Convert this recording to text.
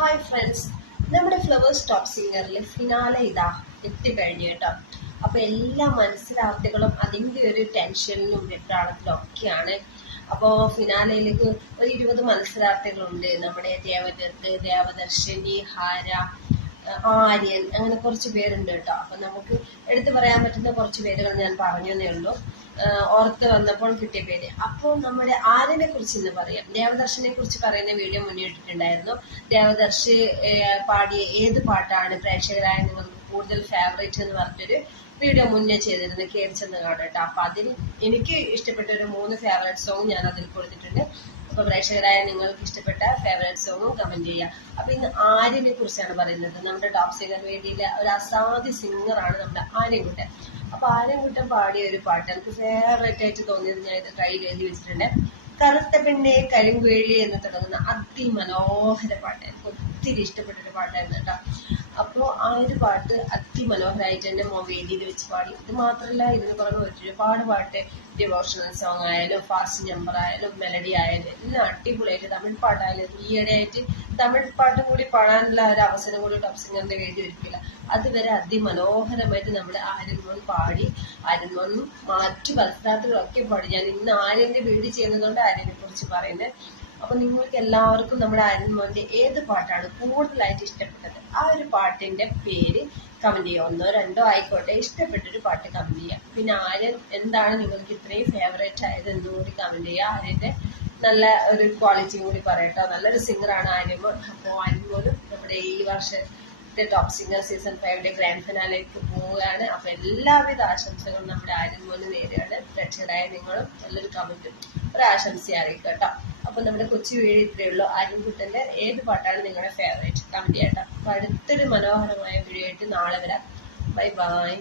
Hi friends നമ്മുടെ flowers top സിംഗറിൽ finale ഇതാ. എത്തിക്കഴിഞ്ഞു കേട്ടോ. അപ്പോൾ എല്ലാ മത്സരാർത്ഥികളും അതിന്റെ ഒരു ടെൻഷനിലും വെപ്രാളത്തിലും ഒക്കെയാണ്. അപ്പോൾ ഫിനാലയിലേക്ക് ഒരു ഇരുപത് മത്സരാർത്ഥികളുണ്ട് നമ്മുടെ ദേവദത്ത് ദേവദർശിനി ഹാര ആര്യൻ അങ്ങനെ കുറച്ച് പേരുണ്ട് കേട്ടോ. അപ്പൊ നമുക്ക് എടുത്തു പറയാൻ പറ്റുന്ന കുറച്ച് പേരുകൾ ഞാൻ പറഞ്ഞതേ ഉള്ളൂ. ആഹ് ഓർത്ത് വന്നപ്പോൾ കിട്ടിയ പേര്. അപ്പോൾ നമ്മുടെ ആര്യനെ കുറിച്ച് ഇന്ന് പറയാം. ദേവദർശനെ കുറിച്ച് പറയുന്ന വീഡിയോ മുന്നേ ഇട്ടിട്ടുണ്ടായിരുന്നു. ദേവദർശി പാടിയ ഏത് പാട്ടാണ് പ്രേക്ഷകരായ നിങ്ങൾക്ക് കൂടുതൽ ഫേവറേറ്റ് എന്ന് പറഞ്ഞിട്ടൊരു വീഡിയോ മുന്നേ ചെയ്തിരുന്നു. കേൾച്ചെന്ന് കേട്ടോ. അപ്പൊ അതിൽ എനിക്ക് ഇഷ്ടപ്പെട്ട ഒരു മൂന്ന് ഫേവറേറ്റ് സോങ് ഞാൻ അതിൽ കൊടുത്തിട്ടുണ്ട്. അപ്പൊ പ്രേക്ഷകരായ നിങ്ങൾക്ക് ഇഷ്ടപ്പെട്ട ഫേവറേറ്റ് സോങ്ങും കമന്റ് ചെയ്യാം അപ്പൊ ഇന്ന് ആര്യനെ കുറിച്ചാണ് പറയുന്നത്. നമ്മുടെ ടോപ്പ് സിംഗർ വേദിയിലെ ഒരു അസാധ്യ സിംഗറാണ് നമ്മുടെ ആര്യൻകുട്ടൻ. അപ്പൊ ആര്യൻകുട്ടൻ പാടിയ ഒരു പാട്ട് എനിക്ക് ഫേവറേറ്റ് ആയിട്ട് തോന്നിയത് ഞാൻ ഇത് കയ്യിൽ എഴുതി വെച്ചിട്ടുണ്ട്. കറുത്ത പെണ്ണെ കരിങ്കുഴി എന്ന് തുടങ്ങുന്ന അതിമനോഹര പാട്ട്. എനിക്ക് ഒത്തിരി ഇഷ്ടപ്പെട്ട ഒരു പാട്ടായിരുന്നു കേട്ടോ. അപ്പോൾ ആ ഒരു പാട്ട് അതിമനോഹരമായിട്ട് തന്നെ മോൻ വെച്ച് പാടി. ഇത് മാത്രമല്ല ഇതിന് പുറമെ ഒരുപാട് പാട്ട്. ഡിവോഷണൽ സോങ് ആയാലും ഫാസ്റ്റ് നമ്പർ ആയാലും മെലഡി ആയാലും എല്ലാം അടിപൊളിയായിട്ട് തമിഴ് പാട്ടായാലും ഈയിടെയായിട്ട് തമിഴ് പാട്ടും കൂടി പാടാനുള്ള ഒരു അവസരം കൂടി ടോപ്പ് സിംഗറിന്റെ വേദി ഒരുക്കില്ല അതുവരെ അതിമനോഹരമായിട്ട് നമ്മുടെ ആര്യൻമോൻ പാടി. ആര്യൻമോനും മറ്റു മത്സരാർത്ഥികളൊക്കെ പാടി. ഞാൻ ഇന്ന് ആര്യന്റെ വീഡിയോ ചെയ്യുന്നതുകൊണ്ട് ആര്യനെ കുറിച്ച് പറയുന്നത്. അപ്പൊ നിങ്ങൾക്ക് എല്ലാവർക്കും നമ്മുടെ ആര്യൻമോന്റെ ഏത് പാട്ടാണ് കൂടുതലായിട്ട് ഇഷ്ടപ്പെട്ടത്? ആ ഒരു പാട്ടിന്റെ പേര് കമന്റ് ചെയ്യുക ഒന്നോ രണ്ടോ ആയിക്കോട്ടെ. ഇഷ്ടപ്പെട്ടൊരു പാട്ട് കമന്റ് ചെയ്യുക പിന്നെ ആര് എന്താണ് നിങ്ങൾക്ക് ഇത്രയും ഫേവറേറ്റ് ആയത് എന്നുകൂടി കമന്റ് ചെയ്യുക ആര്യന്റെ നല്ല ഒരു ക്വാളിറ്റിയും കൂടി പറയട്ടോ നല്ലൊരു ആണ് ആര്യമോൻ അപ്പോൾ ആര്യമോനും നമ്മുടെ ഈ വർഷത്തെ ടോപ്പ് സിംഗർ സീസൺ ഫൈവിന്റെ ഗ്രാൻഡ് ഫിനാലേക്ക് പോവുകയാണ്. അപ്പൊ എല്ലാവിധ ആശംസകളും നമ്മുടെ ആര്യമോന് നേരെയാണ്. പ്രേക്ഷകരായ നിങ്ങളും നല്ലൊരു കമന്റും ഒരു ആശംസ അറിയിക്കുക കേട്ടോ അപ്പൊ നമ്മുടെ കൊച്ചു വീട് ഇത്രയേ ഉള്ളൂ. ആര്യൻകുട്ടന്റെ ഏത് പാട്ടാണ് നിങ്ങളുടെ ഫേവറേറ്റ് കമന്റ് ചെയ്യട്ടോ. അപ്പൊ അടുത്തൊരു മനോഹരമായ വീഡിയോ ആയിട്ട് നാളെ വരാം. Bye bye